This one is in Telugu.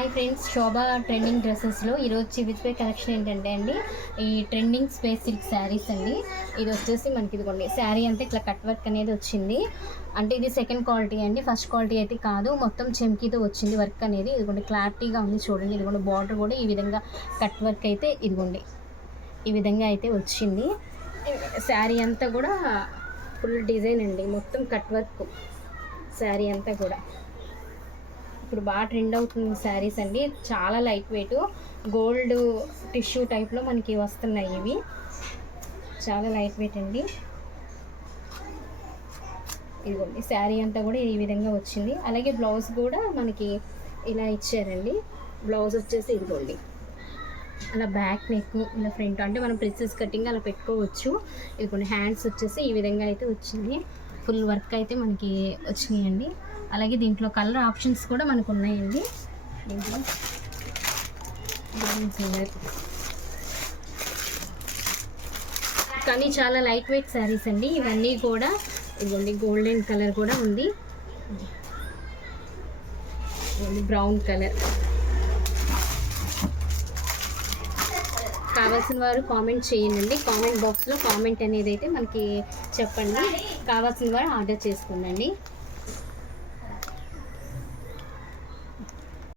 హాయ్ ఫ్రెండ్స్, శోభా ట్రెండింగ్ డ్రెస్సెస్లో ఈరోజు చూపించే కలెక్షన్ ఏంటంటే అండి, ఈ ట్రెండింగ్ స్పేస్ సిల్క్ శారీస్ అండి. ఇది వచ్చేసి మనకి ఇదిగోండి, శారీ అంతా ఇట్లా కట్ వర్క్ అనేది వచ్చింది. అంటే ఇది సెకండ్ క్వాలిటీ అండి, ఫస్ట్ క్వాలిటీ అయితే కాదు. మొత్తం చెమ్కీతో వచ్చింది వర్క్ అనేది. ఇదిగోండి క్లారిటీగా ఉంది చూడండి. ఇదిగోండి బార్డర్ కూడా ఈ విధంగా కట్ వర్క్ అయితే ఇదిగోండి ఈ విధంగా అయితే వచ్చింది. శారీ అంతా కూడా ఫుల్ డిజైన్ అండి, మొత్తం కట్ వర్క్ శారీ అంతా కూడా. ఇప్పుడు బాగా ట్రెండ్ అవుతుంది శారీస్ అండి. చాలా లైట్ వెయిట్ గోల్డ్ టిష్యూ టైప్లో మనకి వస్తున్నాయి. ఇవి చాలా లైట్ వెయిట్ అండి. ఇదిగోండి శారీ అంతా కూడా ఈ విధంగా వచ్చింది. అలాగే బ్లౌజ్ కూడా మనకి ఇలా ఇచ్చారండి. బ్లౌజ్ వచ్చేసి ఇదిగోండి అలా బ్యాక్ నెక్, ఇలా ఫ్రంట్ అంటే మనం ప్రిన్సెస్ కటింగ్ అలా పెట్టుకోవచ్చు. ఇదిగోండి హ్యాండ్స్ వచ్చేసి ఈ విధంగా అయితే వచ్చింది. ఫుల్ వర్క్ అయితే మనకి వచ్చినాయండి. అలాగే దీంట్లో కలర్ ఆప్షన్స్ కూడా మనకు ఉన్నాయండి. దీంట్లో గ్రీన్ కలర్, కానీ చాలా లైట్ వెయిట్ శారీస్ అండి ఇవన్నీ కూడా. ఇదిగోండి గోల్డెన్ కలర్ కూడా ఉంది, బ్రౌన్ కలర్. కావాల్సిన వారు కామెంట్ చేయండి. కామెంట్ బాక్స్లో కామెంట్ అనేది అయితే మనకి చెప్పండి. కావాల్సిన వారు ఆర్డర్ చేసుకోండి.